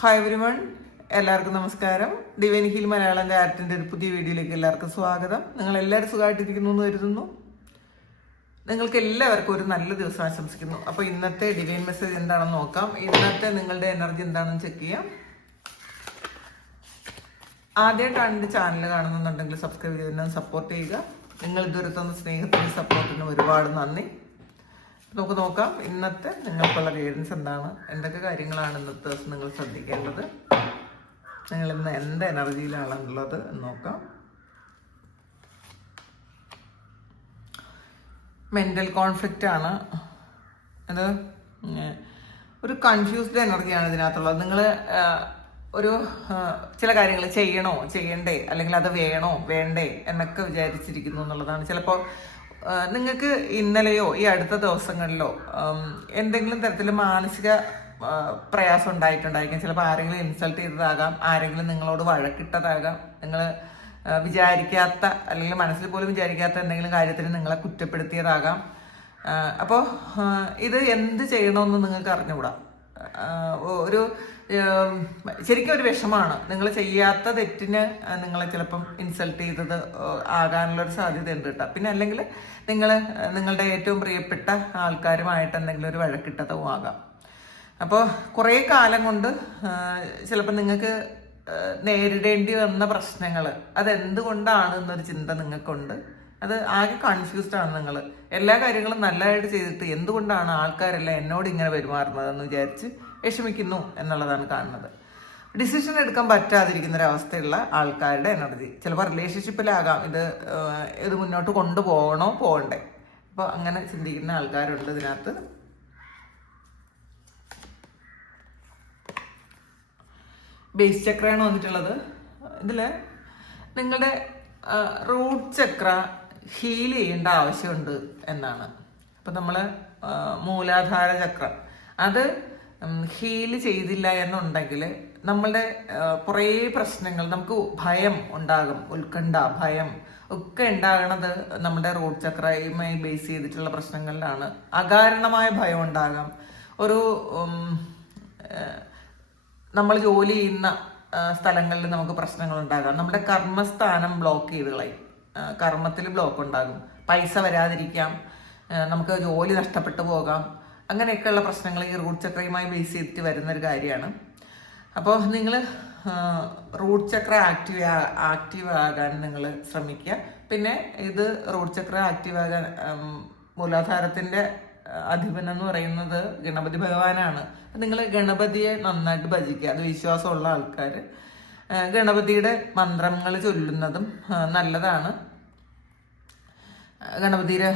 Hi everyone, എല്ലാവർക്കും നമസ്കാരം. Divine heal Malayalam ആർട്ടിൻ്റെ ഒരു പുതിയ വീഡിയോയിലേക്ക് എല്ലാവർക്കും സ്വാഗതം. നിങ്ങൾ എല്ലാവരും സുഖമായിട്ടിരിക്കുന്നു എന്ന് കരുതുന്നു. നിങ്ങൾക്ക് എല്ലാവർക്കും ഒരു നല്ല ദിവസം ആശംസിക്കുന്നു. അപ്പോൾ ഇന്നത്തെ ഡിവൈൻ മെസ്സേജ് എന്താണെന്ന് നോക്കാം. ഇന്നത്തെ നിങ്ങളുടെ എനർജി എന്താണെന്ന് ചെക്ക് ചെയ്യാം. ആദ്യമായിട്ടാണ് എൻ്റെ ചാനൽ കാണുന്നുണ്ടെങ്കിൽ സബ്സ്ക്രൈബ് ചെയ്ത് സപ്പോർട്ട് ചെയ്യുക. നിങ്ങൾ ഇതുവരെ തന്ന സ്നേഹത്തിനും സപ്പോർട്ടിനും ഒരുപാട് നന്ദി. നമുക്ക് നോക്കാം ഇന്നത്തെ നിങ്ങൾക്കുള്ള ഗൈഡൻസ് എന്താണ്, എന്തൊക്കെ കാര്യങ്ങളാണ് ഇന്നത്തെ ദിവസം നിങ്ങൾ ശ്രദ്ധിക്കേണ്ടത്, നിങ്ങൾ ഇന്ന് എന്ത് എനർജിയിലാണുള്ളത് എന്ന് നോക്കാം. മെൻ്റൽ കോൺഫ്ലിക്റ്റ് ആണ് അത്. ഒരു കൺഫ്യൂസ്ഡ് എനർജിയാണ് ഇതിനകത്തുള്ളത്. നിങ്ങൾ ഒരു ചില കാര്യങ്ങൾ ചെയ്യണോ ചെയ്യണ്ടേ, അല്ലെങ്കിൽ അത് വേണോ വേണ്ടേ എന്നൊക്കെ വിചാരിച്ചിരിക്കുന്നു എന്നുള്ളതാണ്. ചിലപ്പോൾ നിങ്ങൾക്ക് ഇന്നലെയോ ഈ അടുത്ത ദിവസങ്ങളിലോ എന്തെങ്കിലും തരത്തിൽ മാനസിക പ്രയാസം ഉണ്ടായിട്ടുണ്ടായിരിക്കും. ചിലപ്പോൾ ആരെങ്കിലും ഇൻസൾട്ട് ചെയ്തതാകാം, ആരെങ്കിലും നിങ്ങളോട് വഴക്കിട്ടതാകാം, നിങ്ങൾ വിചാരിക്കാത്ത അല്ലെങ്കിൽ മനസ്സിൽ പോലും വിചാരിക്കാത്ത എന്തെങ്കിലും കാര്യത്തിന് നിങ്ങളെ കുറ്റപ്പെടുത്തിയതാകാം. അപ്പോൾ ഇത് എന്ത് ചെയ്യണമെന്ന് നിങ്ങൾക്ക് അറിഞ്ഞുകൂടാ. ഒരു ശരിക്കും ഒരു വിഷമാണ്. നിങ്ങൾ ചെയ്യാത്ത തെറ്റിന് നിങ്ങളെ ചിലപ്പം ഇൻസൾട്ട് ചെയ്തത് ആകാനുള്ളൊരു സാധ്യത ഉണ്ട് കേട്ടോ. പിന്നെ അല്ലെങ്കിൽ നിങ്ങളുടെ ഏറ്റവും പ്രിയപ്പെട്ട ആൾക്കാരുമായിട്ട് എന്തെങ്കിലും ഒരു വഴക്കിട്ടതോ ആകാം. അപ്പോൾ കുറേ കാലം കൊണ്ട് ചിലപ്പോൾ നിങ്ങൾക്ക് നേരിടേണ്ടി വന്ന പ്രശ്നങ്ങൾ അതെന്തുകൊണ്ടാണ് എന്നൊരു ചിന്ത നിങ്ങൾക്കുണ്ട്. അത് ആകെ കൺഫ്യൂസ്ഡ് ആണ്. നിങ്ങൾ എല്ലാ കാര്യങ്ങളും നല്ലതായിട്ട് ചെയ്തിട്ട് എന്തുകൊണ്ടാണ് ആൾക്കാരെല്ലാം എന്നോട് ഇങ്ങനെ പെരുമാറുന്നതെന്ന് വിചാരിച്ച് വിഷമിക്കുന്നു എന്നുള്ളതാണ് കാണുന്നത്. ഡിസിഷൻ എടുക്കാൻ പറ്റാതിരിക്കുന്ന ഒരവസ്ഥയുള്ള ആൾക്കാരുടെ എനർജി. ചിലപ്പോൾ റിലേഷൻഷിപ്പിലാകാം ഇത് മുന്നോട്ട് കൊണ്ടുപോകണോ പോകണ്ടേ. അപ്പോൾ അങ്ങനെ ചിന്തിക്കുന്ന ആൾക്കാരുണ്ട് ഇതിനകത്ത്. ബേസ് ചക്രയാണ് വന്നിട്ടുള്ളത്. ഇതിൽ നിങ്ങളുടെ റൂട്ട് ചക്ര ഹീൽ ചെയ്യേണ്ട ആവശ്യമുണ്ട് എന്നാണ്. അപ്പം നമ്മൾ മൂലാധാര ചക്രം അത് ഹീൽ ചെയ്തില്ല എന്നുണ്ടെങ്കിൽ നമ്മളുടെ കുറേ പ്രശ്നങ്ങൾ, നമുക്ക് ഭയം ഉണ്ടാകും, ഉത്കണ്ഠ, ഭയം ഒക്കെ ഉണ്ടാകണത് നമ്മുടെ റൂട്ട് ചക്രയുമായി ബേസ് ചെയ്തിട്ടുള്ള പ്രശ്നങ്ങളിലാണ്. അകാരണമായ ഭയം ഉണ്ടാകാം. ഒരു നമ്മൾ ജോലി ചെയ്യുന്ന സ്ഥലങ്ങളിൽ നമുക്ക് പ്രശ്നങ്ങൾ ഉണ്ടാകാം. നമ്മുടെ കർമ്മസ്ഥാനം ബ്ലോക്ക് ചെയ്ത് കളയും, കർമ്മത്തിൽ ബ്ലോക്ക് ഉണ്ടാകും. പൈസ വരാതിരിക്കാം, നമുക്ക് ജോലി നഷ്ടപ്പെട്ടു പോകാം. അങ്ങനെയൊക്കെയുള്ള പ്രശ്നങ്ങൾ ഈ റൂട്ട് ചക്രയുമായി ബേസ് ചെയ്തിട്ട് വരുന്നൊരു കാര്യമാണ്. അപ്പോൾ നിങ്ങൾ റൂട്ട് ചക്ര ആക്റ്റീവ് ആകാൻ നിങ്ങൾ ശ്രമിക്കുക. പിന്നെ ഇത് റൂട്ട് ചക്ര ആക്റ്റീവ് ആകാൻ മൂലാധാരത്തിൻ്റെ അധിപൻ എന്ന് പറയുന്നത് ഗണപതി ഭഗവാനാണ്. നിങ്ങൾ ഗണപതിയെ നന്നായിട്ട് ഭജിക്കുക. അത് വിശ്വാസമുള്ള ആൾക്കാർ ഗണപതിയുടെ മന്ത്രങ്ങൾ ചൊല്ലുന്നതും നല്ലതാണ്. ഗണപതിയുടെ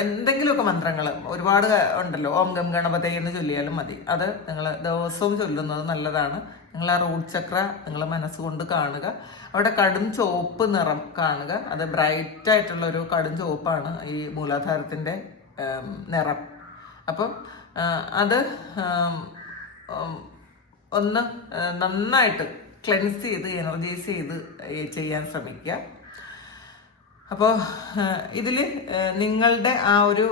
എന്തെങ്കിലുമൊക്കെ മന്ത്രങ്ങൾ ഒരുപാട് ഉണ്ടല്ലോ. ഓം ഗം ഗണപതി എന്ന് ചൊല്ലിയാലും മതി. അത് നിങ്ങൾ ദിവസവും ചൊല്ലുന്നത് നല്ലതാണ്. നിങ്ങൾ ആ റൂട്ട് ചക്ര നിങ്ങൾ മനസ്സുകൊണ്ട് കാണുക. അവിടെ കടും ചുവപ്പ് നിറം കാണുക. അത് ബ്രൈറ്റ് ആയിട്ടുള്ളൊരു കടും ചുവപ്പാണ് ഈ മൂലാധാരത്തിൻ്റെ നിറം. അപ്പം അത് ഒന്ന് നന്നായിട്ട് ക്ലെൻസ് ചെയ്ത് എനർജൈസ് ചെയ്ത് ചെയ്യാൻ ശ്രമിക്കുക. അപ്പോൾ ഇതിൽ നിങ്ങളുടെ ആ ഒരു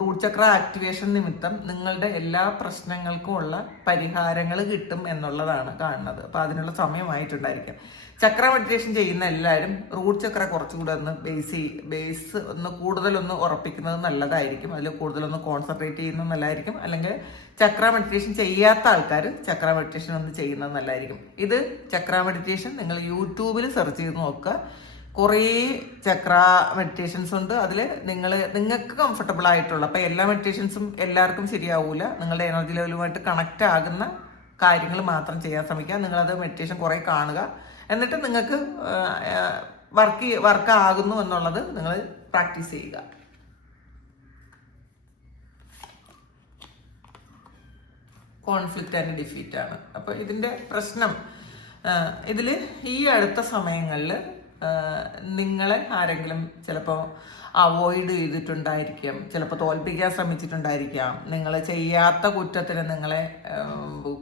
റൂട്ട് ചക്ര ആക്ടിവേഷൻ നിമിത്തം നിങ്ങളുടെ എല്ലാ പ്രശ്നങ്ങൾക്കും ഉള്ള പരിഹാരങ്ങൾ കിട്ടും എന്നുള്ളതാണ് കാണുന്നത്. അപ്പോൾ അതിനുള്ള സമയമായിട്ടുണ്ടായിരിക്കും. ചക്ര മെഡിറ്റേഷൻ ചെയ്യുന്ന എല്ലാവരും റൂട്ട് ചക്ര കുറച്ചുകൂടെ ഒന്ന് ബേസ് ഒന്ന് കൂടുതലൊന്ന് ഉറപ്പിക്കുന്നത് നല്ലതായിരിക്കും. അതിൽ കൂടുതലൊന്ന് കോൺസെൻട്രേറ്റ് ചെയ്യുന്നത് നല്ലതായിരിക്കും. അല്ലെങ്കിൽ ചക്ര മെഡിറ്റേഷൻ ചെയ്യാത്ത ആൾക്കാർ ചക്ര മെഡിറ്റേഷൻ ഒന്ന് ചെയ്യുന്നത് നല്ലതായിരിക്കും. ഇത് ചക്ര മെഡിറ്റേഷൻ നിങ്ങൾ യൂട്യൂബിൽ സെർച്ച് ചെയ്ത് നോക്കുക. കുറേ ചക്ര മെഡിറ്റേഷൻസ് ഉണ്ട്. അതിൽ നിങ്ങൾക്ക് കംഫർട്ടബിൾ ആയിട്ടുള്ള, അപ്പോൾ എല്ലാ മെഡിറ്റേഷൻസും എല്ലാവർക്കും ശരിയാവൂല. നിങ്ങളുടെ എനർജി ലെവലുമായിട്ട് കണക്റ്റ് ആകുന്ന കാര്യങ്ങൾ മാത്രം ചെയ്യാൻ ശ്രമിക്കുക. നിങ്ങളത് മെഡിറ്റേഷൻ കുറേ കാണുക. എന്നിട്ട് നിങ്ങൾക്ക് വർക്ക് ആകുന്നു എന്നുള്ളത് നിങ്ങൾ പ്രാക്ടീസ് ചെയ്യുക. കോൺഫ്ലിക്റ്റ് ആൻഡ് ഡിഫീറ്റ് ആണ്. അപ്പോൾ ഇതിൻ്റെ പ്രശ്നം ഇതിൽ ഈ അടുത്ത സമയങ്ങളിൽ നിങ്ങളെ ആരെങ്കിലും ചിലപ്പോൾ അവോയ്ഡ് ചെയ്തിട്ടുണ്ടായിരിക്കാം, ചിലപ്പോൾ തോൽപ്പിക്കാൻ ശ്രമിച്ചിട്ടുണ്ടായിരിക്കാം, നിങ്ങൾ ചെയ്യാത്ത കുറ്റത്തിന് നിങ്ങളെ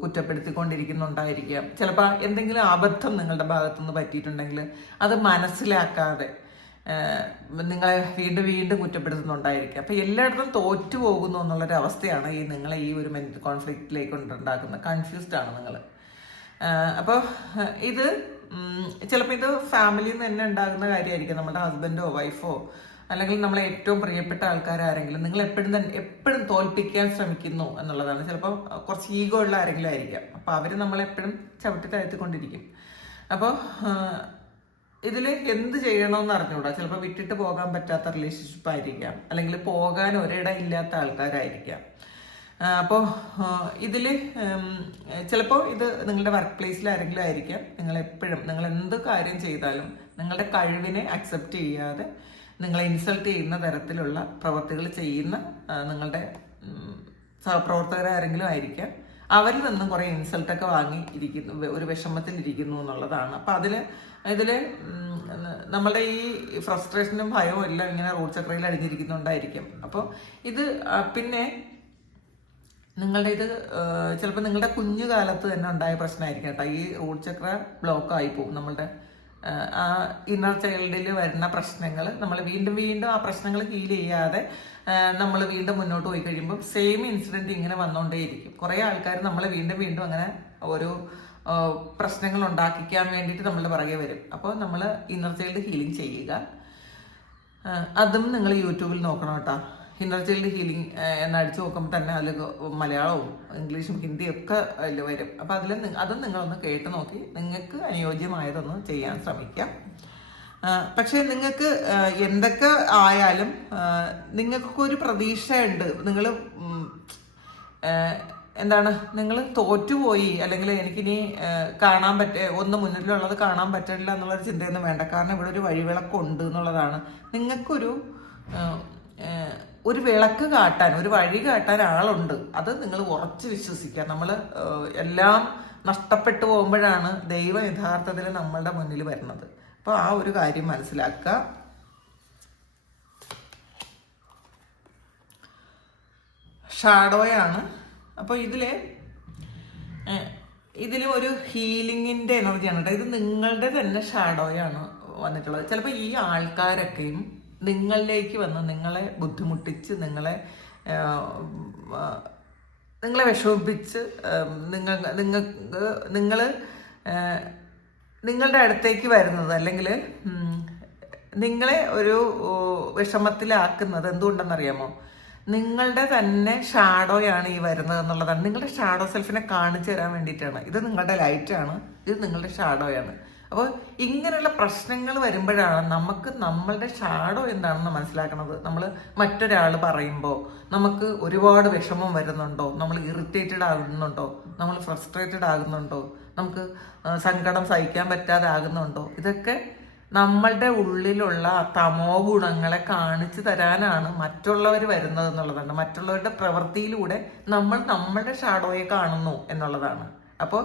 കുറ്റപ്പെടുത്തിക്കൊണ്ടിരിക്കുന്നുണ്ടായിരിക്കാം. ചിലപ്പോൾ എന്തെങ്കിലും അബദ്ധം നിങ്ങളുടെ ഭാഗത്തുനിന്ന് പറ്റിയിട്ടുണ്ടെങ്കിൽ അത് മനസ്സിലാക്കാതെ നിങ്ങളെ വീണ്ടും വീണ്ടും കുറ്റപ്പെടുത്തുന്നുണ്ടായിരിക്കും. അപ്പോൾ എല്ലായിടത്തും തോറ്റു പോകുന്നു എന്നുള്ളൊരു അവസ്ഥയാണ് ഈ നിങ്ങളെ ഈ ഒരു മെന്റൽ കോൺഫ്ലിക്റ്റിലേക്ക് ഉണ്ടാക്കുന്നത്. കൺഫ്യൂസ്ഡ് ആണ് നിങ്ങൾ. അപ്പോൾ ഇത് ചിലപ്പോൾ ഇത് ഫാമിലിയിൽ നിന്ന് തന്നെ ഉണ്ടാകുന്ന കാര്യമായിരിക്കും. നമ്മുടെ ഹസ്ബൻഡോ വൈഫോ അല്ലെങ്കിൽ നമ്മളെ ഏറ്റവും പ്രിയപ്പെട്ട ആൾക്കാരാരെങ്കിലും നിങ്ങൾ എപ്പോഴും തോൽപ്പിക്കാൻ ശ്രമിക്കുന്നു എന്നുള്ളതാണ്. ചിലപ്പോൾ കുറച്ച് ഈഗോ ഉള്ള ആരെങ്കിലും ആയിരിക്കാം. അപ്പോൾ അവർ നമ്മളെപ്പോഴും ചവിട്ടി താഴ്ത്തിക്കൊണ്ടിരിക്കും. അപ്പോൾ ഇതിൽ എന്ത് ചെയ്യണമെന്ന് അറിഞ്ഞുകൂടാ. ചിലപ്പോൾ വിട്ടിട്ട് പോകാൻ പറ്റാത്ത റിലേഷൻഷിപ്പ് ആയിരിക്കാം, അല്ലെങ്കിൽ പോകാൻ ഒരിടം ഇല്ലാത്ത ആൾക്കാരായിരിക്കാം. അപ്പോൾ ഇതിൽ ചിലപ്പോൾ ഇത് നിങ്ങളുടെ വർക്ക് പ്ലേസിൽ ആരെങ്കിലും ആയിരിക്കാം. നിങ്ങൾ എന്ത് കാര്യം ചെയ്താലും നിങ്ങളുടെ കഴിവിനെ അക്സെപ്റ്റ് ചെയ്യാതെ നിങ്ങളെ ഇൻസൾട്ട് ചെയ്യുന്ന തരത്തിലുള്ള പ്രവർത്തികൾ ചെയ്യുന്ന നിങ്ങളുടെ സഹപ്രവർത്തകരാരെങ്കിലും ആയിരിക്കാം. അവരിൽ നിന്നും കുറേ ഇൻസൾട്ടൊക്കെ വാങ്ങി ഇരിക്കുന്നു, ഒരു വിഷമത്തിലിരിക്കുന്നു എന്നുള്ളതാണ്. അപ്പം ഇതിൽ നമ്മളുടെ ഈ ഫ്രസ്ട്രേഷനും ഭയവും എല്ലാം ഇങ്ങനെ റൂട്ട് ചക്രയിൽ അടിഞ്ഞിരിക്കുന്നുണ്ടായിരിക്കും. അപ്പോൾ ഇത് പിന്നെ നിങ്ങളുടെ ഇത് ചിലപ്പോൾ നിങ്ങളുടെ കുഞ്ഞു കാലത്ത് തന്നെ ഉണ്ടായ പ്രശ്നമായിരിക്കും കേട്ടോ. ഈ റൂട്ട് ചക്ര ബ്ലോക്ക് ആയി പോകും. നമ്മളുടെ ആ ഇന്നർ ചൈൽഡിൽ വരുന്ന പ്രശ്നങ്ങൾ നമ്മൾ വീണ്ടും വീണ്ടും ആ പ്രശ്നങ്ങൾ ഹീൽ ചെയ്യാതെ നമ്മൾ വീണ്ടും മുന്നോട്ട് പോയി കഴിയുമ്പോൾ സെയിം ഇൻസിഡൻറ്റ് ഇങ്ങനെ വന്നുകൊണ്ടേയിരിക്കും. കുറേ ആൾക്കാർ നമ്മളെ വീണ്ടും വീണ്ടും അങ്ങനെ ഓരോ പ്രശ്നങ്ങൾ ഉണ്ടാക്കിക്കാൻ വേണ്ടിയിട്ട് നമ്മളുടെ പുറകെ വരും. അപ്പോൾ നമ്മൾ ഇന്നർ ചൈൽഡ് ഹീലിംഗ് ചെയ്യുക. അതും നിങ്ങൾ യൂട്യൂബിൽ നോക്കണം കേട്ടോ. ഇന്നർ ചൈൽഡ് ഹീലിംഗ് എന്നടിച്ചു നോക്കുമ്പോൾ തന്നെ അതിൽ മലയാളവും ഇംഗ്ലീഷും ഹിന്ദിയും ഒക്കെ അതിൽ വരും. അപ്പോൾ അതും നിങ്ങളൊന്ന് കേട്ട് നോക്കി നിങ്ങൾക്ക് അനുയോജ്യമായതൊന്ന് ചെയ്യാൻ ശ്രമിക്കാം. പക്ഷേ നിങ്ങൾക്ക് എന്തൊക്കെ ആയാലും നിങ്ങൾക്കൊരു പ്രതീക്ഷയുണ്ട്. നിങ്ങൾ നിങ്ങൾ തോറ്റുപോയി, അല്ലെങ്കിൽ എനിക്കിനി ഒന്ന് മുന്നിലുള്ളത് കാണാൻ പറ്റില്ല എന്നുള്ളൊരു ചിന്തയൊന്നും വേണ്ട. കാരണം ഇവിടെ ഒരു വഴിവിളക്കുണ്ട് എന്നുള്ളതാണ്. നിങ്ങൾക്കൊരു വിളക്ക് കാട്ടാൻ, ഒരു വഴി കാട്ടാൻ ആളുണ്ട്. അത് നിങ്ങൾ ഉറച്ച് വിശ്വസിക്കുക. നമ്മൾ എല്ലാം നഷ്ടപ്പെട്ടു പോകുമ്പോഴാണ് ദൈവം യഥാർത്ഥത്തിൽ നമ്മളുടെ മുന്നിൽ വരുന്നത്. അപ്പോൾ ആ ഒരു കാര്യം മനസ്സിലാക്കുക. ഷാഡോയാണ്. അപ്പോൾ ഇതിലും ഒരു ഹീലിങ്ങിൻ്റെ എനർജിയാണ് കേട്ടോ. ഇത് നിങ്ങളുടെ തന്നെ ഷാഡോയാണ് വന്നിട്ടുള്ളത്. ചിലപ്പോൾ ഈ ആൾക്കാരൊക്കെയും നിങ്ങളിലേക്ക് വന്ന് നിങ്ങളെ ബുദ്ധിമുട്ടിച്ച് നിങ്ങളെ വിഷമിപ്പിച്ച് നിങ്ങളുടെ അടുത്തേക്ക് വരുന്നത്, അല്ലെങ്കിൽ നിങ്ങളെ ഒരു വിഷമത്തിലാക്കുന്നത് എന്തുകൊണ്ടെന്നറിയാമോ? നിങ്ങളുടെ തന്നെ ഷാഡോയാണ് ഈ വരുന്നത് എന്നുള്ളതാണ്. നിങ്ങളുടെ ഷാഡോ സെൽഫിനെ കാണിച്ചു തരാൻ വേണ്ടിയിട്ടാണ്. ഇത് നിങ്ങളുടെ ലൈറ്റാണ്, ഇത് നിങ്ങളുടെ ഷാഡോയാണ്. അപ്പോൾ ഇങ്ങനെയുള്ള പ്രശ്നങ്ങൾ വരുമ്പോഴാണ് നമുക്ക് നമ്മളുടെ ഷാഡോ എന്താണെന്ന് മനസ്സിലാക്കുന്നത്. നമ്മൾ മറ്റൊരാൾ പറയുമ്പോൾ നമുക്ക് ഒരുപാട് വിഷമം വരുന്നുണ്ടോ, നമ്മൾ ഇറിറ്റേറ്റഡ് ആകുന്നുണ്ടോ, നമ്മൾ ഫ്രസ്ട്രേറ്റഡ് ആകുന്നുണ്ടോ, നമുക്ക് സങ്കടം സഹിക്കാൻ പറ്റാതെ ആകുന്നുണ്ടോ, ഇതൊക്കെ നമ്മളുടെ ഉള്ളിലുള്ള തമോ ഗുണങ്ങളെ കാണിച്ചു തരാനാണ് മറ്റുള്ളവർ വരുന്നത് എന്നുള്ളതാണ്. മറ്റുള്ളവരുടെ പ്രവൃത്തിയിലൂടെ നമ്മൾ നമ്മളുടെ ഷാഡോയെ കാണുന്നു എന്നുള്ളതാണ്. അപ്പോൾ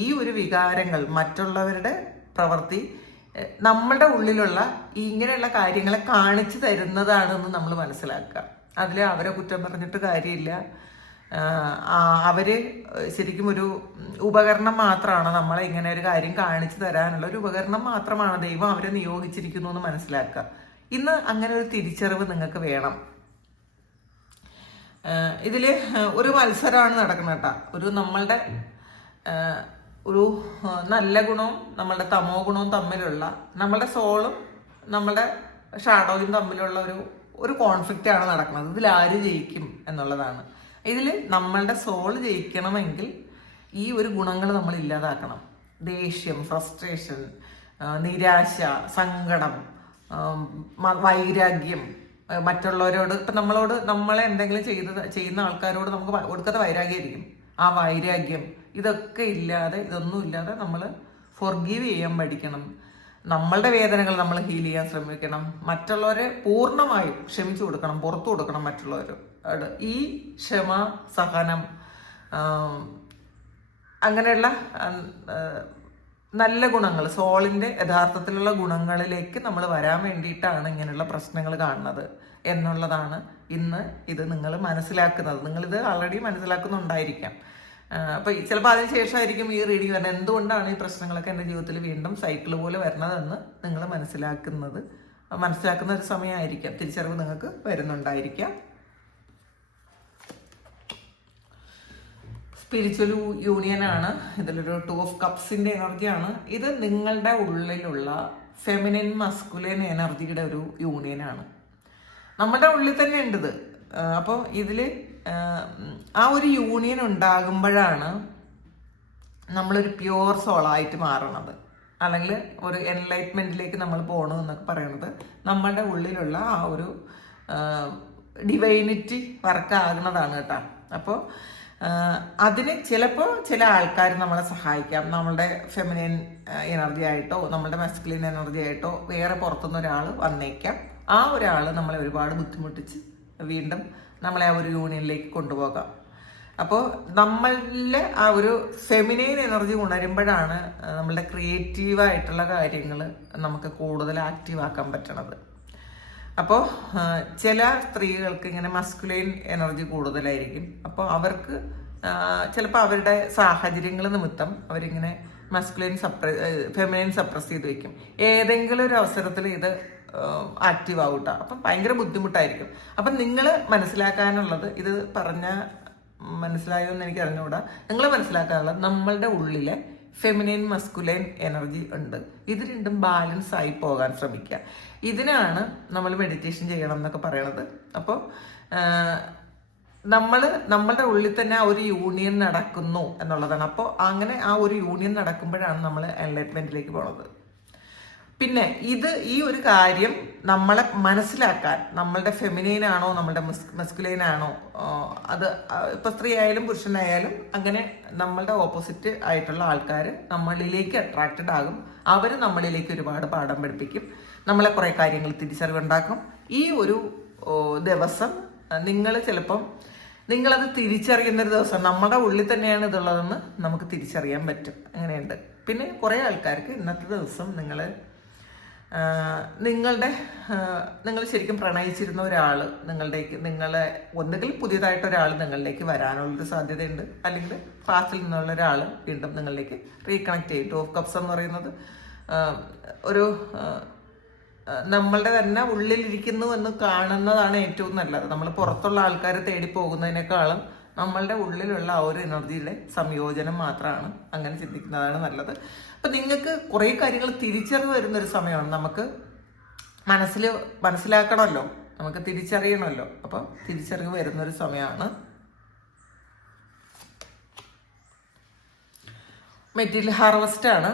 ഈ ഒരു വികാരങ്ങൾ, മറ്റുള്ളവരുടെ പ്രവൃത്തി നമ്മളുടെ ഉള്ളിലുള്ള ഇങ്ങനെയുള്ള കാര്യങ്ങളെ കാണിച്ചു തരുന്നതാണെന്ന് നമ്മൾ മനസ്സിലാക്കുക. അതിൽ അവരെ കുറ്റം പറഞ്ഞിട്ട് കാര്യമില്ല. അവര് ശരിക്കും ഒരു ഉപകരണം മാത്രമാണ്. നമ്മളെ ഇങ്ങനെ ഒരു കാര്യം കാണിച്ചു തരാനുള്ള ഒരു ഉപകരണം മാത്രമാണ്. ദൈവം അവരെ നിയോഗിച്ചിരിക്കുന്നു എന്ന് മനസ്സിലാക്കുക. ഇന്ന് അങ്ങനെ ഒരു തിരിച്ചറിവ് നിങ്ങൾക്ക് വേണം. ഇതില് ഒരു മത്സരമാണ് നടക്കുന്നത് കേട്ടോ. നമ്മളുടെ ഒരു നല്ല ഗുണവും നമ്മളുടെ തമോ ഗുണവും തമ്മിലുള്ള, നമ്മളുടെ സോളും നമ്മളുടെ ഷാഡോയും തമ്മിലുള്ള ഒരു കോൺഫ്ലിക്റ്റ് ആണ് നടക്കുന്നത്. ഇതിൽ ആര് ജയിക്കും എന്നുള്ളതാണ്. ഇതിൽ നമ്മളുടെ സോൾ ജയിക്കണമെങ്കിൽ ഈ ഒരു ഗുണങ്ങൾ നമ്മൾ ഇല്ലാതാക്കണം. ദേഷ്യം, ഫ്രസ്ട്രേഷൻ, നിരാശ, സങ്കടം, വൈരാഗ്യം, മറ്റുള്ളവരോട് ഇപ്പം നമ്മളെ എന്തെങ്കിലും ചെയ്യുന്ന ആൾക്കാരോട് നമുക്ക് ഒടുക്കത്തെ വൈരാഗ്യമായിരിക്കും. ആ വൈരാഗ്യം ഇതൊക്കെ ഇല്ലാതെ, ഇതൊന്നും ഇല്ലാതെ നമ്മൾ ഫോർഗീവ് ചെയ്യാൻ പഠിക്കണം. നമ്മളുടെ വേദനകൾ നമ്മൾ ഹീൽ ചെയ്യാൻ ശ്രമിക്കണം. മറ്റുള്ളവരെ പൂർണ്ണമായും ക്ഷമിച്ചു കൊടുക്കണം, പുറത്തു കൊടുക്കണം മറ്റുള്ളവരോട്. ഈ ക്ഷമ, സഹനം, അങ്ങനെയുള്ള നല്ല ഗുണങ്ങൾ, സോളിൻ്റെ യഥാർത്ഥത്തിലുള്ള ഗുണങ്ങളിലേക്ക് നമ്മൾ വരാൻ വേണ്ടിയിട്ടാണ് ഇങ്ങനെയുള്ള പ്രശ്നങ്ങൾ കാണുന്നത് എന്നുള്ളതാണ് ഇന്ന് ഇത് നിങ്ങൾ മനസ്സിലാക്കുന്നത്. നിങ്ങളിത് ആൾറെഡി മനസ്സിലാക്കുന്നുണ്ടായിരിക്കാം. അപ്പോൾ ചിലപ്പോൾ അതിന് ശേഷമായിരിക്കും ഈ റീഡിങ് വരുന്നത്. എന്തുകൊണ്ടാണ് ഈ പ്രശ്നങ്ങളൊക്കെ എൻ്റെ ജീവിതത്തിൽ വീണ്ടും സൈക്കിൾ പോലെ വരുന്നതെന്ന് നിങ്ങൾ മനസ്സിലാക്കുന്നത്. മനസ്സിലാക്കുന്ന ഒരു സമയമായിരിക്കാം. തിരിച്ചറിവ് നിങ്ങൾക്ക് വരുന്നുണ്ടായിരിക്കാം. സ്പിരിച്വൽ യൂണിയനാണ്. ഇതിലൊരു 2 ഓഫ് കപ്സിന്റെ എനർജിയാണ്. ഇത് നിങ്ങളുടെ ഉള്ളിലുള്ള ഫെമിനിൻ മസ്കുലിൻ എനർജിയുടെ ഒരു യൂണിയനാണ്. നമ്മുടെ ഉള്ളിൽ തന്നെ ഉണ്ട് ഇത്. അപ്പോൾ ഇതിൽ ആ ഒരു യൂണിയൻ ഉണ്ടാകുമ്പോഴാണ് നമ്മളൊരു പ്യുവർ സോളായിട്ട് മാറണത്, അല്ലെങ്കിൽ ഒരു എൻലൈറ്റ്മെന്റിലേക്ക് നമ്മൾ പോകണമെന്നൊക്കെ പറയണത് നമ്മളുടെ ഉള്ളിലുള്ള ആ ഒരു ഡിവൈനിറ്റി വർക്കാകുന്നതാണ് കേട്ടോ. അപ്പോൾ അതിന് ചിലപ്പോൾ ചില ആൾക്കാർ നമ്മളെ സഹായിക്കാം. നമ്മളുടെ ഫെമിനിൻ എനർജി ആയിട്ടോ നമ്മളുടെ മസ്കുലിൻ എനർജി ആയിട്ടോ വേറെ പുറത്തുനിന്ന് ഒരാൾ വന്നേക്കാം. ആ ഒരാൾ നമ്മളെ ഒരുപാട് ബുദ്ധിമുട്ടിച്ച് വീണ്ടും നമ്മളെ ആ ഒരു യൂണിയനിലേക്ക് കൊണ്ടുപോകാം. അപ്പോൾ നമ്മളിലെ ആ ഒരു ഫെമിനൈൻ എനർജി ഉണരുമ്പോഴാണ് നമ്മളുടെ ക്രിയേറ്റീവായിട്ടുള്ള കാര്യങ്ങൾ നമുക്ക് കൂടുതൽ ആക്റ്റീവാക്കാൻ പറ്റണത്. അപ്പോൾ ചില സ്ത്രീകൾക്ക് ഇങ്ങനെ മസ്കുലൈൻ എനർജി കൂടുതലായിരിക്കും. അപ്പോൾ അവർക്ക് ചിലപ്പോൾ അവരുടെ സാഹചര്യങ്ങൾ നിമിത്തം അവരിങ്ങനെ ഫെമിനൈൻ സപ്രസ് ചെയ്ത് വെക്കും. ഏതെങ്കിലും ഒരു അവസരത്തിൽ ഇത് ആക്റ്റീവ് ആവൂട്ട. അപ്പം ഭയങ്കര ബുദ്ധിമുട്ടായിരിക്കും. അപ്പം നിങ്ങൾ മനസ്സിലാക്കാനുള്ളത്, ഇത് മനസ്സിലായോ എന്ന് എനിക്ക് അറിഞ്ഞുകൂടാ, നിങ്ങൾ മനസ്സിലാക്കാനുള്ളത് നമ്മളുടെ ഉള്ളിലെ ഫെമിനൈൻ മസ്കുലൈൻ എനർജി ഉണ്ട്. ഇത് രണ്ടും ബാലൻസ് ആയി പോകാൻ ശ്രമിക്കുക. ഇതിനാണ് നമ്മൾ മെഡിറ്റേഷൻ ചെയ്യണം എന്നൊക്കെ പറയണത്. അപ്പോൾ നമ്മളുടെ ഉള്ളിൽ തന്നെ ആ ഒരു യൂണിയൻ നടക്കുന്നു എന്നുള്ളതാണ്. അപ്പോൾ അങ്ങനെ ആ ഒരു യൂണിയൻ നടക്കുമ്പോഴാണ് നമ്മൾ എൻലൈറ്റ്മെന്റിലേക്ക് പോണത്. പിന്നെ ഈ ഒരു കാര്യം നമ്മളെ മനസ്സിലാക്കാൻ, നമ്മളുടെ ഫെമിനൈൻ ആണോ നമ്മളുടെ മസ്കുലൈൻ ആണോ, അത് ഇപ്പൊ സ്ത്രീ ആയാലും പുരുഷനായാലും അങ്ങനെ നമ്മളുടെ ഓപ്പോസിറ്റ് ആയിട്ടുള്ള ആൾക്കാർ നമ്മളിലേക്ക് അട്രാക്റ്റഡ് ആകും. അവർ നമ്മളിലേക്ക് ഒരുപാട് പാഠം പഠിപ്പിക്കും, നമ്മളെ കുറെ കാര്യങ്ങൾ തിരിച്ചറിവുണ്ടാക്കും. ഈ ഒരു ദിവസം ചിലപ്പം നിങ്ങളത് തിരിച്ചറിയുന്നൊരു ദിവസം, നമ്മുടെ ഉള്ളിൽ തന്നെയാണ് ഇതുള്ളതെന്ന് നമുക്ക് തിരിച്ചറിയാൻ പറ്റും. അങ്ങനെയുണ്ട്. പിന്നെ കുറെ ആൾക്കാർക്ക് ഇന്നത്തെ ദിവസം നിങ്ങൾ ശരിക്കും പ്രണയിച്ചിരുന്ന ഒരാൾ നിങ്ങളെ ഒന്നുകിൽ പുതിയതായിട്ട് ഒരാൾ നിങ്ങളിലേക്ക് വരാനുള്ളൊരു സാധ്യതയുണ്ട്, അല്ലെങ്കിൽ പാസ്റ്റിൽ നിന്നുള്ള ഒരാൾ വീണ്ടും നിങ്ങളിലേക്ക് റീകണക്ട് ചെയ്യും. 2 ഓഫ് കപ്സ് എന്ന് പറയുന്നത് ഒരു നമ്മളുടെ തന്നെ ഉള്ളിലിരിക്കുന്നു എന്ന് കാണുന്നതാണ് ഏറ്റവും നല്ലത്. നമ്മൾ പുറത്തുള്ള ആൾക്കാരെ തേടി പോകുന്നതിനേക്കാളും നമ്മളുടെ ഉള്ളിലുള്ള ആ ഒരു എനർജിയുടെ സംയോജനം മാത്രമാണ്. അങ്ങനെ ചിന്തിക്കുന്നതാണ് നല്ലത്. അപ്പം നിങ്ങൾക്ക് കുറേ കാര്യങ്ങൾ തിരിച്ചറിവ് വരുന്നൊരു സമയമാണ്. നമുക്ക് മനസ്സിലാക്കണമല്ലോ, നമുക്ക് തിരിച്ചറിയണമല്ലോ. അപ്പം തിരിച്ചറിവ് വരുന്നൊരു സമയമാണ്. മെറ്റീരിയൽ ഹാർവസ്റ്റ് ആണ്.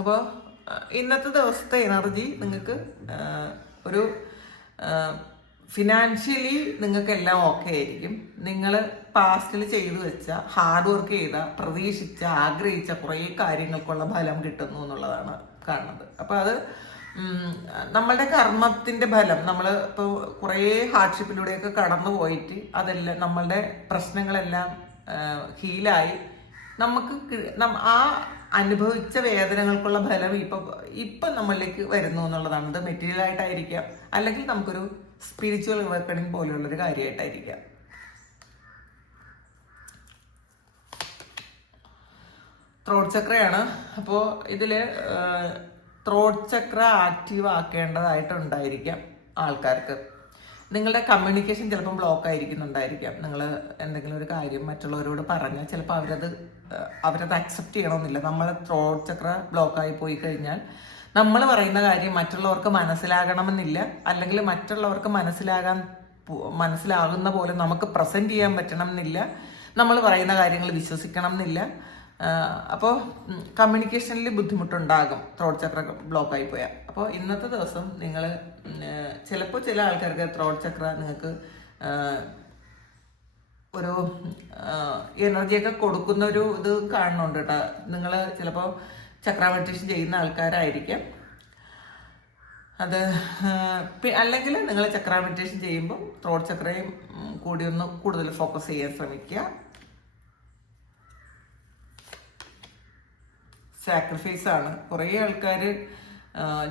അപ്പോൾ ഇന്നത്തെ ദിവസത്തെ എനർജി നിങ്ങൾക്ക് ഒരു ഫിനാൻഷ്യലി നിങ്ങൾക്കെല്ലാം ഓക്കെ ആയിരിക്കും. നിങ്ങൾ പാസ്റ്റിൽ ചെയ്തു വെച്ച ഹാർഡ് വർക്ക് ചെയ്ത പ്രതീക്ഷിച്ച ആഗ്രഹിച്ച കുറേ കാര്യങ്ങൾക്കുള്ള ഫലം കിട്ടുന്നു എന്നുള്ളതാണ് കാണുന്നത്. അപ്പം അത് നമ്മളുടെ കർമ്മത്തിന്റെ ഫലം. നമ്മൾ ഇപ്പോൾ കുറേ ഹാർഡ്ഷിപ്പിലൂടെയൊക്കെ കടന്നു പോയിട്ട് അതെല്ലാം നമ്മളുടെ പ്രശ്നങ്ങളെല്ലാം ഹീലായി നമുക്ക് ആ അനുഭവിച്ച വേദനകൾക്കുള്ള ഫലം ഇപ്പം നമ്മളിലേക്ക് വരുന്നു എന്നുള്ളതാണ്. ഇത് മെറ്റീരിയൽ ആയിട്ടായിരിക്കാം, അല്ലെങ്കിൽ നമുക്കൊരു സ്പിരിച്വൽ വർക്കണിങ് പോലെയുള്ളൊരു കാര്യമായിട്ടായിരിക്കാം. ത്രോട്ട് ചക്രയാണ്. അപ്പോൾ ഇതിൽ ത്രോട്ട് ചക്ര ആക്റ്റീവ് ആക്കേണ്ടതായിട്ടുണ്ടായിരിക്കാം ആൾക്കാർക്ക്. നിങ്ങളുടെ കമ്മ്യൂണിക്കേഷൻ ചിലപ്പം ബ്ലോക്ക് ആയിരിക്കുന്നുണ്ടായിരിക്കാം. നിങ്ങൾ എന്തെങ്കിലും ഒരു കാര്യം മറ്റുള്ളവരോട് പറഞ്ഞാൽ ചിലപ്പോൾ അവരത് അക്സെപ്റ്റ് ചെയ്യണമെന്നില്ല. നമ്മൾ ത്രോട്ട് ചക്ര ബ്ലോക്കായി പോയി കഴിഞ്ഞാൽ നമ്മൾ പറയുന്ന കാര്യം മറ്റുള്ളവർക്ക് മനസ്സിലാകണമെന്നില്ല, അല്ലെങ്കിൽ മറ്റുള്ളവർക്ക് മനസ്സിലാകുന്ന പോലെ നമുക്ക് പ്രസന്റ് ചെയ്യാൻ പറ്റണം എന്നില്ല, നമ്മൾ പറയുന്ന കാര്യങ്ങൾ വിശ്വസിക്കണം എന്നില്ല. അപ്പോൾ കമ്മ്യൂണിക്കേഷനിൽ ബുദ്ധിമുട്ടുണ്ടാകും ത്രോട്ട് ചക്ര ബ്ലോക്കായി പോയാൽ. അപ്പോൾ ഇന്നത്തെ ദിവസം നിങ്ങൾ ചിലപ്പോൾ ചില ആൾക്കാർക്ക് ത്രോട്ട് ചക്ര നിങ്ങൾക്ക് ഒരു എനർജിയൊക്കെ കൊടുക്കുന്ന ഒരു ഇത് കാണുന്നുണ്ട് കേട്ടോ. നിങ്ങൾ ചിലപ്പോൾ ചക്ര മെഡിറ്റേഷൻ ചെയ്യുന്ന ആൾക്കാരായിരിക്കാം അത്. അല്ലെങ്കിൽ നിങ്ങൾ ചക്ര മെഡിറ്റേഷൻ ചെയ്യുമ്പോൾ ത്രോട്ട് ചക്രയും കൂടി ഒന്ന് കൂടുതൽ ഫോക്കസ് ചെയ്യാൻ ശ്രമിക്കുക. സാക്രിഫൈസ് ആണ്. കുറേ ആൾക്കാർ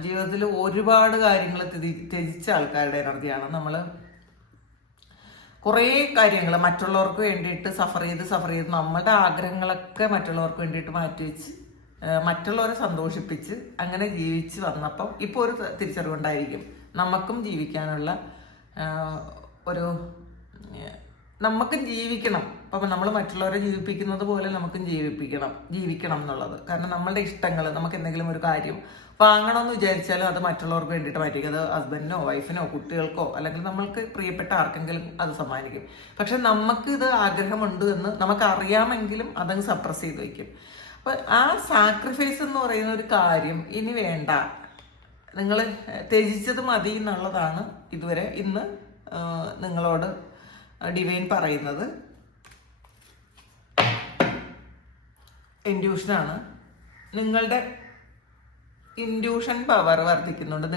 ജീവിതത്തിൽ ഒരുപാട് കാര്യങ്ങൾ ത്യജിച്ച ആൾക്കാരുടെ എനർജിയാണ്. നമ്മൾ കുറേ കാര്യങ്ങൾ മറ്റുള്ളവർക്ക് വേണ്ടിയിട്ട് സഫർ ചെയ്ത് നമ്മളുടെ ആഗ്രഹങ്ങളൊക്കെ മറ്റുള്ളവർക്ക് വേണ്ടിയിട്ട് മാറ്റിവെച്ച് മറ്റുള്ളവരെ സന്തോഷിപ്പിച്ച് അങ്ങനെ ജീവിച്ച് വന്നപ്പം ഇപ്പോൾ ഒരു തിരിച്ചറിവുണ്ടായിരിക്കും. നമുക്കും ജീവിക്കാനുള്ള ഒരു നമുക്കും ജീവിക്കണം. അപ്പം നമ്മൾ മറ്റുള്ളവരെ ജീവിപ്പിക്കുന്നത് പോലെ നമുക്കും ജീവിക്കണം എന്നുള്ളത്. കാരണം നമ്മളുടെ ഇഷ്ടങ്ങൾ, നമുക്ക് എന്തെങ്കിലും ഒരു കാര്യം വാങ്ങണമെന്ന് വിചാരിച്ചാലും അത് മറ്റുള്ളവർക്ക് വേണ്ടിയിട്ട് മാറ്റിക്കും. അത് ഹസ്ബൻഡിനോ വൈഫിനോ കുട്ടികൾക്കോ അല്ലെങ്കിൽ നമ്മൾക്ക് പ്രിയപ്പെട്ട ആർക്കെങ്കിലും അത് സമ്മാനിക്കും. പക്ഷെ നമുക്ക് ഇത് ആഗ്രഹമുണ്ട് എന്ന് നമുക്കറിയാമെങ്കിലും അതങ്ങ് സപ്രസ് ചെയ്ത് വയ്ക്കും. അപ്പോൾ ആ സാക്രിഫൈസ് എന്ന് പറയുന്ന ഒരു കാര്യം ഇനി വേണ്ട, നിങ്ങൾ ത്യജിച്ചത് മതി എന്നുള്ളതാണ് ഇന്ന് നിങ്ങളോട് ഡിവൈൻ പറയുന്നത്. ഇൻഡ്യൂഷനാണ്. നിങ്ങളുടെ ഇൻഡ്യൂഷൻ പവർ വർദ്ധിക്കുന്നുണ്ട്.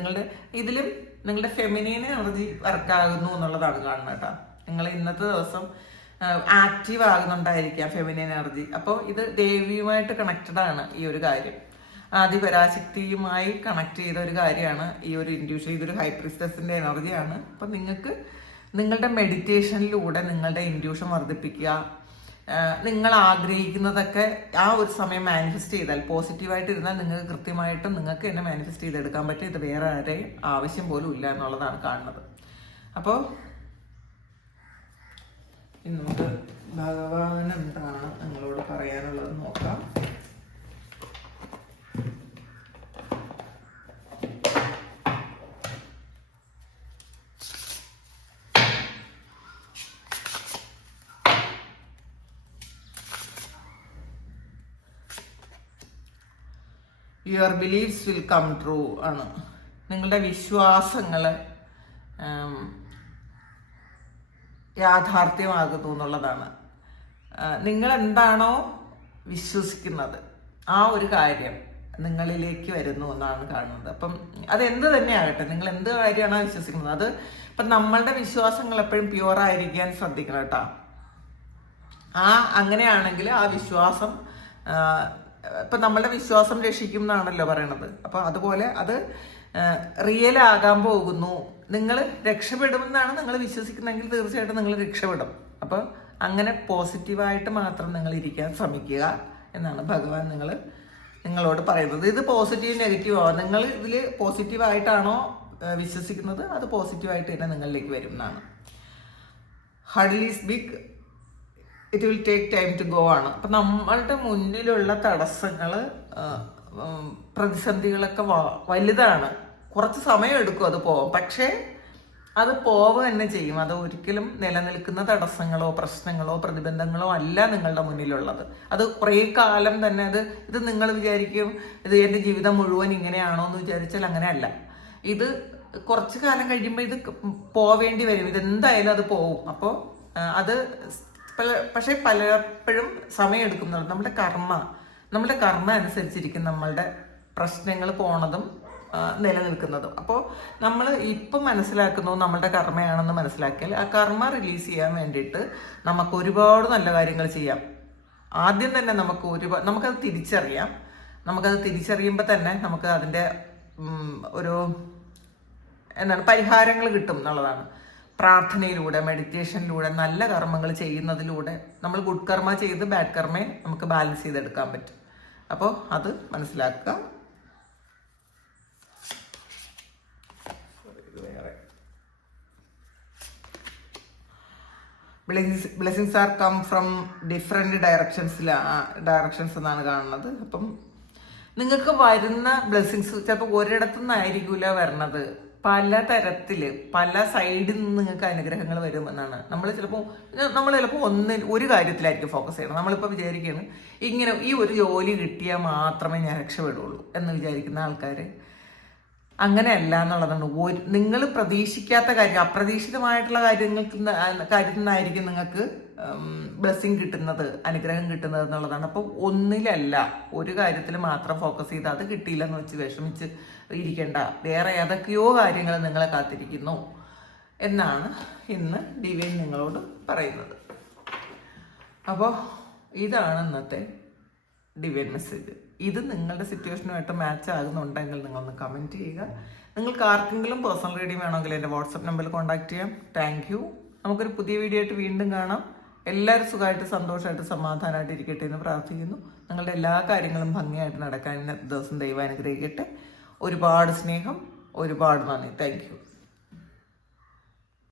നിങ്ങളുടെ ഫെമിനൈൻ എനർജി വർക്കാകുന്നു എന്നുള്ളതാണ് കാണുന്നത് കേട്ടോ. നിങ്ങൾ ഇന്നത്തെ ദിവസം ആക്റ്റീവ് ആകുന്നുണ്ടായിരിക്കാം ഫെമിനൈൻ എനർജി. അപ്പോൾ ഇത് ദേവിയുമായിട്ട് കണക്റ്റഡ് ആണ് ഈ ഒരു കാര്യം. ആദിപരാശക്തിയുമായി കണക്ട് ചെയ്ത ഒരു കാര്യമാണ് ഈ ഒരു ഇൻഡ്യൂഷൻ. ഇതൊരു ഹൈ പ്രീസ്റ്റസിന്റെ എനർജിയാണ്. അപ്പം നിങ്ങൾക്ക് നിങ്ങളുടെ മെഡിറ്റേഷനിലൂടെ നിങ്ങളുടെ ഇൻഡ്യൂഷൻ വർദ്ധിപ്പിക്കുക, നിങ്ങൾ ആഗ്രഹിക്കുന്നതൊക്കെ ആ ഒരു സമയം മാനിഫെസ്റ്റ് ചെയ്താൽ, പോസിറ്റീവായിട്ട് ഇരുന്നാൽ നിങ്ങൾക്ക് കൃത്യമായിട്ടും നിങ്ങൾക്ക് തന്നെ മാനിഫെസ്റ്റ് ചെയ്തെടുക്കാൻ പറ്റും. ഇത് വേറെ ആരെയും ആവശ്യം പോലും ഇല്ല എന്നുള്ളതാണ് കാണുന്നത്. അപ്പോൾ ഇനി നമുക്ക് ഭഗവാൻ എന്താണ് നിങ്ങളോട് പറയാനുള്ളത് നോക്കാം. Your beliefs will come true ആണ്. നിങ്ങളുടെ വിശ്വാസങ്ങൾ യാഥാർത്ഥ്യമാകുന്നു എന്നുള്ളതാണ്. നിങ്ങൾ എന്താണോ വിശ്വസിക്കുന്നത് ആ ഒരു കാര്യം നിങ്ങളിലേക്ക് വരുന്നു എന്നാണ് കാണുന്നത്. അപ്പം അത് എന്ത് തന്നെയാകട്ടെ, നിങ്ങൾ എന്ത് കാര്യമാണോ വിശ്വസിക്കുന്നത് അത് ഇപ്പം നമ്മളുടെ വിശ്വാസങ്ങൾ എപ്പോഴും പ്യുവർ ആയിരിക്കാൻ ശ്രദ്ധിക്കണം കേട്ടോ. അങ്ങനെയാണെങ്കിൽ ആ വിശ്വാസം ഇപ്പം നമ്മളുടെ വിശ്വാസം രക്ഷിക്കും എന്നാണല്ലോ പറയണത്. അപ്പോൾ അതുപോലെ അത് റിയൽ ആകാൻ പോകുന്നു. നിങ്ങൾ രക്ഷപ്പെടുമെന്നാണ് നിങ്ങൾ വിശ്വസിക്കുന്നതെങ്കിൽ തീർച്ചയായിട്ടും നിങ്ങൾ രക്ഷപ്പെടും. അപ്പോൾ അങ്ങനെ പോസിറ്റീവായിട്ട് മാത്രം നിങ്ങൾ ഇരിക്കാൻ ശ്രമിക്കുക എന്നാണ് ഭഗവാൻ നിങ്ങളോട് പറയുന്നത്. ഇത് പോസിറ്റീവ് നെഗറ്റീവ് ആവാം. നിങ്ങൾ ഇതിൽ പോസിറ്റീവായിട്ടാണോ വിശ്വസിക്കുന്നത് അത് പോസിറ്റീവായിട്ട് തന്നെ നിങ്ങളിലേക്ക് വരും എന്നാണ്. Huddle is big, it will take time to go ആണ്. അപ്പം നമ്മളുടെ മുന്നിലുള്ള തടസ്സങ്ങൾ, പ്രതിസന്ധികളൊക്കെ വലുതാണ്. കുറച്ച് സമയം എടുക്കും അത് പോവാം, പക്ഷേ അത് പോവുക തന്നെ ചെയ്യും. അത് ഒരിക്കലും നിലനിൽക്കുന്ന തടസ്സങ്ങളോ പ്രശ്നങ്ങളോ പ്രതിബന്ധങ്ങളോ അല്ല നിങ്ങളുടെ മുന്നിലുള്ളത്. അത് കുറേ കാലം തന്നെ ഇത് നിങ്ങൾ വിചാരിക്കും ഇത് എൻ്റെ ജീവിതം മുഴുവൻ ഇങ്ങനെയാണോ എന്ന് വിചാരിച്ചാൽ അങ്ങനെയല്ല. ഇത് കുറച്ച് കാലം കഴിയുമ്പോൾ ഇത് പോവേണ്ടി വരും. ഇതെന്തായാലും അത് പോവും. അപ്പോൾ അത് പക്ഷെ പലപ്പോഴും സമയമെടുക്കുന്നുള്ളൂ. നമ്മുടെ കർമ്മ അനുസരിച്ചിരിക്കും നമ്മളുടെ പ്രശ്നങ്ങൾ പോണതും നിലനിൽക്കുന്നതും. അപ്പോൾ നമ്മൾ ഇപ്പം മനസ്സിലാക്കുന്നു നമ്മളുടെ കർമ്മയാണെന്ന് മനസ്സിലാക്കിയാൽ ആ കർമ്മ റിലീസ് ചെയ്യാൻ വേണ്ടിയിട്ട് നമുക്ക് ഒരുപാട് നല്ല കാര്യങ്ങൾ ചെയ്യാം. ആദ്യം തന്നെ നമുക്കത് തിരിച്ചറിയാം. നമുക്കത് തിരിച്ചറിയുമ്പോൾ തന്നെ നമുക്ക് അതിൻ്റെ പരിഹാരങ്ങൾ കിട്ടും എന്നുള്ളതാണ്. പ്രാർത്ഥനയിലൂടെ, മെഡിറ്റേഷനിലൂടെ, നല്ല കർമ്മങ്ങൾ ചെയ്യുന്നതിലൂടെ നമ്മൾ ഗുഡ് കർമ്മ ചെയ്ത് ബാഡ് കർമ്മയെ നമുക്ക് ബാലൻസ് ചെയ്തെടുക്കാൻ പറ്റും. അപ്പോൾ അത് മനസ്സിലാക്കുക. Blessings are come from different directions എന്നാണ് കാണുന്നത്. അപ്പം നിങ്ങൾക്ക് വരുന്ന ബ്ലെസ്സിങ്സ് ചിലപ്പോൾ ഒരിടത്തു നിന്നായിരിക്കില്ല വരണത്. പല തരത്തില് പല സൈഡിൽ നിന്ന് നിങ്ങൾക്ക് അനുഗ്രഹങ്ങൾ വരുമെന്നാണ്. നമ്മൾ ചിലപ്പോൾ ഒരു കാര്യത്തിലായിരിക്കും ഫോക്കസ് ചെയ്യണം. നമ്മളിപ്പോൾ വിചാരിക്കുകയാണ് ഇങ്ങനെ ഈ ഒരു ജോലി കിട്ടിയാൽ മാത്രമേ ഞാൻ രക്ഷപ്പെടുള്ളൂ എന്ന് വിചാരിക്കുന്ന ആൾക്കാർ അങ്ങനെയല്ല എന്നുള്ളതാണ്. നിങ്ങൾ പ്രതീക്ഷിക്കാത്ത കാര്യം, അപ്രതീക്ഷിതമായിട്ടുള്ള കാര്യത്തിൽ നിന്നായിരിക്കും നിങ്ങൾക്ക് ബ്ലെസ്സിങ് കിട്ടുന്നത്, അനുഗ്രഹം കിട്ടുന്നത് എന്നുള്ളതാണ്. അപ്പോൾ ഒന്നിലല്ല, ഒരു കാര്യത്തിൽ മാത്രം ഫോക്കസ് ചെയ്ത് അത് കിട്ടിയില്ലെന്ന് വെച്ച് വിഷമിച്ച് ഇരിക്കേണ്ട. വേറെ ഏതൊക്കെയോ കാര്യങ്ങൾ നിങ്ങളെ കാത്തിരിക്കുന്നു എന്നാണ് ഇന്ന് ഡിവൈൻ നിങ്ങളോട് പറയുന്നത്. അപ്പോൾ ഇതാണ് ഇന്നത്തെ ഡിവൈൻ മെസ്സേജ്. ഇത് നിങ്ങളുടെ സിറ്റുവേഷനുമായിട്ട് മാച്ച് ആകുന്നുണ്ടെങ്കിൽ നിങ്ങളൊന്ന് കമൻറ്റ് ചെയ്യുക. നിങ്ങൾക്ക് ആർക്കെങ്കിലും പേഴ്സണൽ റീഡിംഗ് വേണമെങ്കിൽ എൻ്റെ വാട്സപ്പ് നമ്പറിൽ കോൺടാക്ട് ചെയ്യാം. Thank you. നമുക്കൊരു പുതിയ വീഡിയോ ആയിട്ട് വീണ്ടും കാണാം. എല്ലാവരും സുഖമായിട്ട് സന്തോഷമായിട്ട് സമാധാനമായിട്ട് ഇരിക്കട്ടെ എന്ന് പ്രാർത്ഥിക്കുന്നു. നിങ്ങളുടെ എല്ലാ കാര്യങ്ങളും ഭംഗിയായിട്ട് നടക്കാൻ ഇന്നത്തെ ദിവസം ദൈവം അനുഗ്രഹിക്കട്ടെ. ഒരുപാട് സ്നേഹം. ഒരുപാട് നന്ദി. Thank you.